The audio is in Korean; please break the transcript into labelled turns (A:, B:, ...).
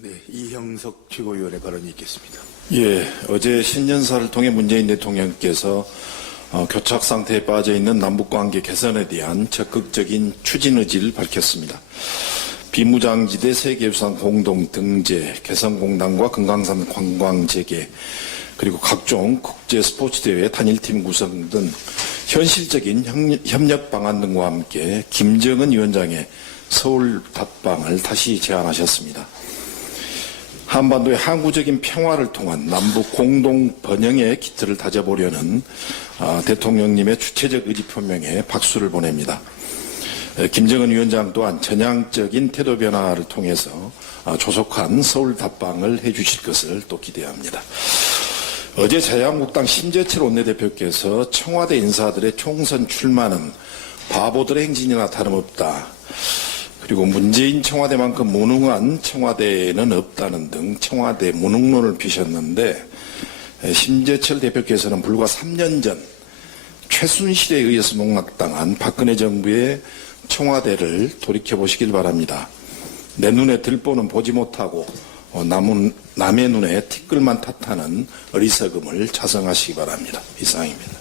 A: 네, 이형석 최고위원의 발언이 있겠습니다.
B: 예, 어제 신년사를 통해 문재인 대통령께서 어, 교착 상태에 빠져 있는 남북 관계 개선에 대한 적극적인 추진 의지를 밝혔습니다. 비무장지대 세계유산 공동 등재, 개성공단과 금강산 관광 재개, 그리고 각종 국제 스포츠 대회 단일팀 구성 등 현실적인 협- 협력 방안 등과 함께 김정은 위원장의 서울 답방을 다시 제안하셨습니다. 한반도의 항구적인 평화를 통한 남북 공동 번영의 기틀을 다져보려는 아, 대통령님의 주체적 의지 표명에 박수를 보냅니다. 에, 김정은 위원장 또한 전향적인 태도 변화를 통해서 아, 조속한 서울 답방을 해주실 것을 또 기대합니다. 어제 자유한국당 심재철 원내대표께서 청와대 인사들의 총선 출마는 바보들의 행진이나 다름없다. 그리고 문재인 청와대만큼 무능한 청와대는 없다는 등 청와대 무능론을 피셨는데 에, 심재철 대표께서는 불과 3년 전 최순실에 의해서 농락당한 박근혜 정부의 청와대를 돌이켜 보시길 바랍니다. 내 눈에 들보는 보지 못하고 어, 남의 눈에 티끌만 탓하는 어리석음을 자성하시기 바랍니다. 이상입니다.